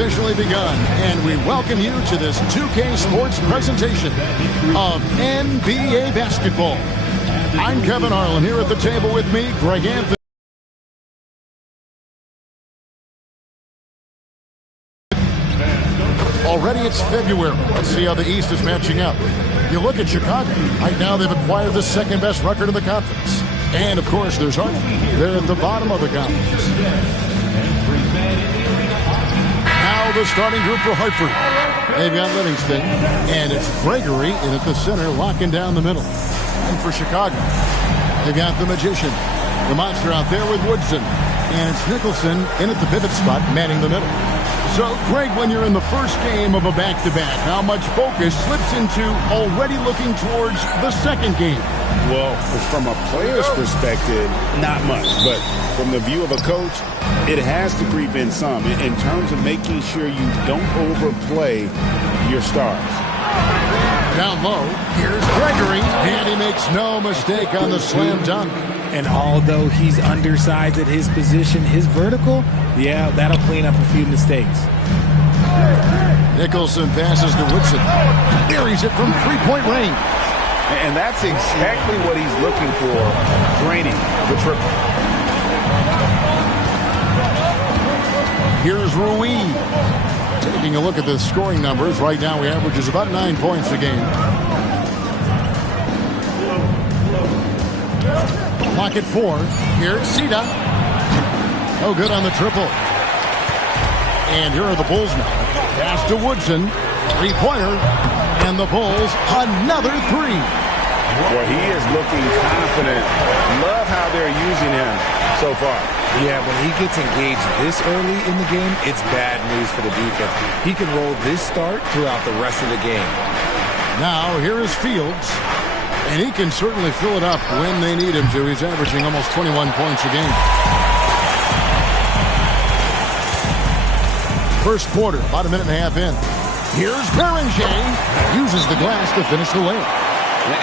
officially begun, and we welcome you to this 2K Sports presentation of NBA basketball. I'm Kevin Harlan, here at the table with me, Greg Anthony. Already it's February. Let's see how the East is matching up. You look at Chicago. Right now they've acquired the second best record in the conference. And, of course, there's Hartford. They're at the bottom of the conference. Now the starting group for Hartford. They've got Livingston, and it's Gregory in at the center, locking down the middle. And for Chicago, they've got the Magician, the monster out there with Woodson. And it's Nicholson in at the pivot spot, manning the middle. So, Greg, when you're in the first game of a back-to-back, how much focus slips into already looking towards the second game? Well, from a player's perspective, not much. But from the view of a coach, it has to creep in some in terms of making sure you don't overplay your stars. Down low, here's Gregory, and he makes no mistake on the slam dunk. And although he's undersized at his position, his vertical, yeah, that'll clean up a few mistakes. Nicholson passes to Woodson. Buries it from three-point range. And that's exactly what he's looking for, draining the triple. Here's Rui. Taking a look at the scoring numbers. Right now, he averages about 9 points a game. Clock at 4. Here's Sita. No good on the triple. And here are the Bulls now. Pass to Woodson. Three-pointer. And the Bulls, another three. Well, he is looking confident. Love how they're using him so far. Yeah, when he gets engaged this early in the game, it's bad news for the defense. He can roll this start throughout the rest of the game. Now, here is Fields. And he can certainly fill it up when they need him to. He's averaging almost 21 points a game. First quarter, about a minute and a half in. Here's Beringer. Uses the glass to finish the layup.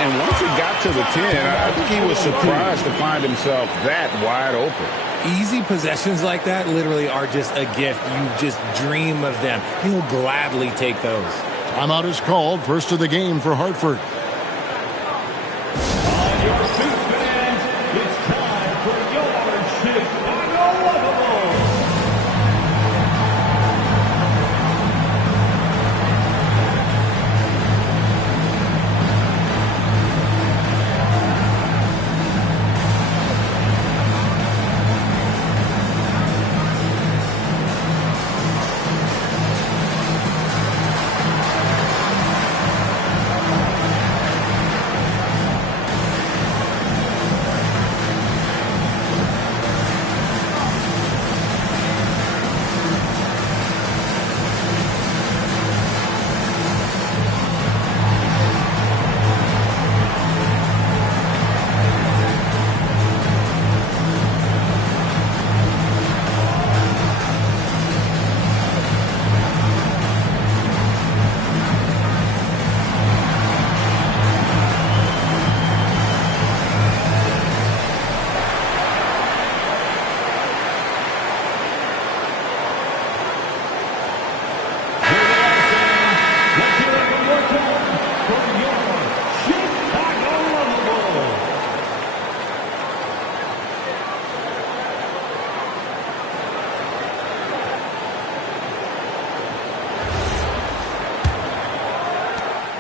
And once he got to the 10, I think he was surprised to find himself that wide open. Easy possessions like that literally are just a gift. You just dream of them. He'll gladly take those. Timeout is called. First of the game for Hartford.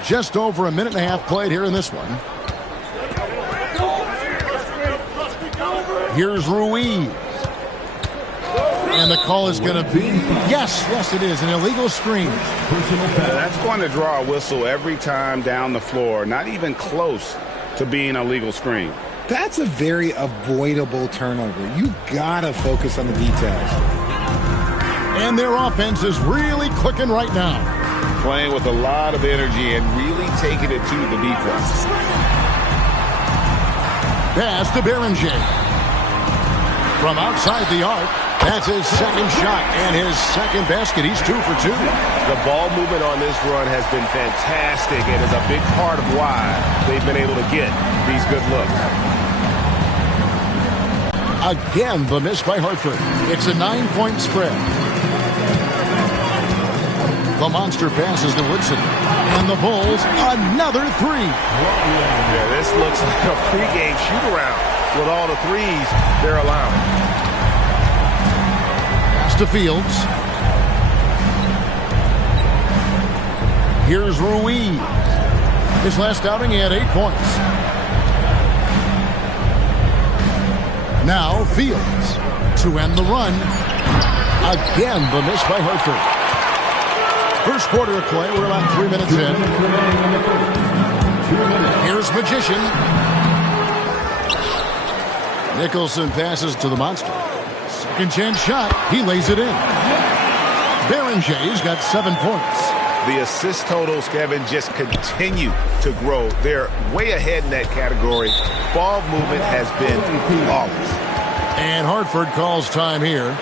Just over a minute and a half played here in this one. Here's Ruiz. And the call is going to be, yes, it is, an illegal screen. That's going to draw a whistle every time down the floor. Not even close to being a legal screen. That's a very avoidable turnover. You got to focus on the details. And their offense is really clicking right now. Playing with a lot of energy and really taking it to the defense. Pass to Beringer. From outside the arc, that's his second shot and his second basket. He's 2 for 2. The ball movement on this run has been fantastic and is a big part of why they've been able to get these good looks. Again, the miss by Hartford. It's a 9-point spread. The monster passes to Woodson. And the Bulls, another three. Yeah, this looks like a pregame shoot-around with all the threes they're allowing. Pass to Fields. Here's Rui. His last outing, he had 8 points. Now Fields to end the run. Again, the miss by Hartford. First quarter of play, we're about 3 minutes in. Here's Magician. Nicholson passes to the monster. Second chance shot. He lays it in. Berenger's got 7 points. The assist totals, Kevin, just continue to grow. They're way ahead in that category. Ball movement has been flawless. And Hartford calls time here. You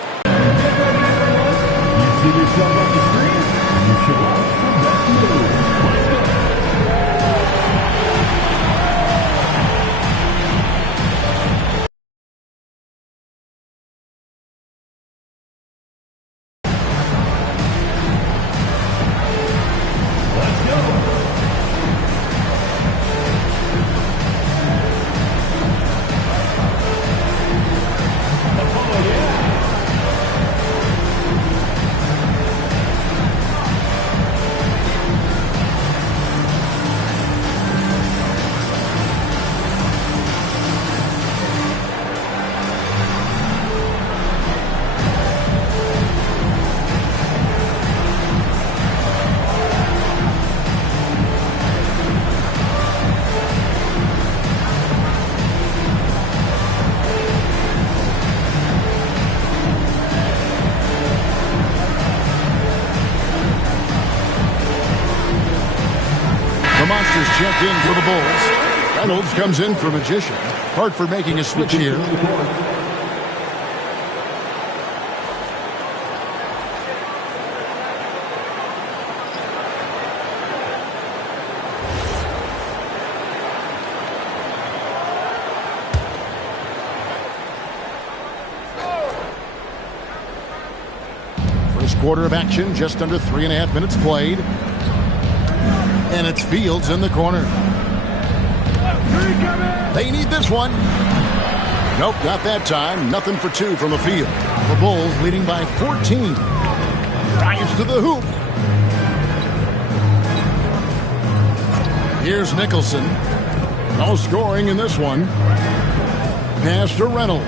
see yourself on the screen? You should watch the best moves. Checked in for the Bulls. Reynolds comes in for Magician. Hartford making a switch here. First quarter of action, just under 3.5 minutes played. And it's Fields in the corner. They need this one. Nope, not that time. Nothing for 2 from the field. The Bulls leading by 14. Drives to the hoop. Here's Nicholson. No scoring in this one. Pass to Reynolds.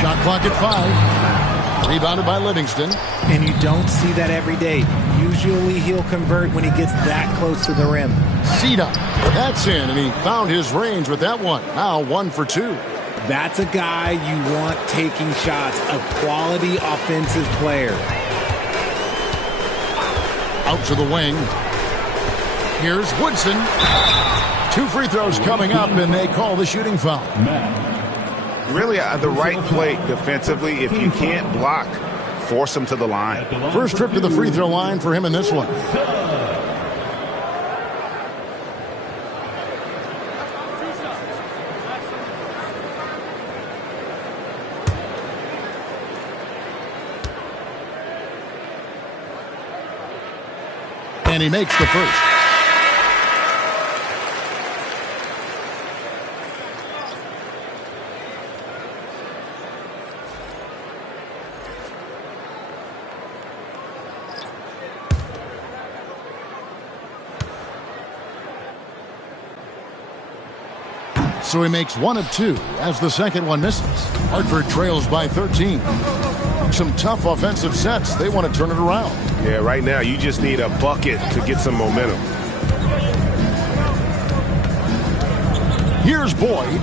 Shot clock at 5. Rebounded by Livingston. And you don't see that every day. Usually he'll convert when he gets that close to the rim. Ceda. That's in, and he found his range with that one. Now 1 for 2. That's a guy you want taking shots. A quality offensive player. Out to the wing. Here's Woodson. 2 free throws coming up, and they call the shooting foul. Really the right play defensively. If you can't block, force him to the line. First trip to the free throw line for him in this one. And he makes the first. So he makes 1 of 2 as the second one misses. Hartford trails by 13. Some tough offensive sets. They want to turn it around. Yeah, right now you just need a bucket to get some momentum. Here's Boyd.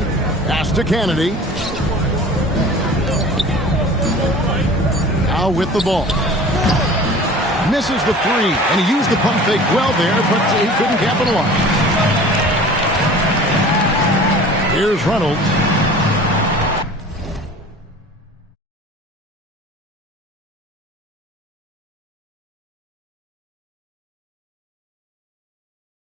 Pass to Kennedy. Now with the ball. Misses the 3, and he used the pump fake well there, but he couldn't capitalize. Here's Reynolds.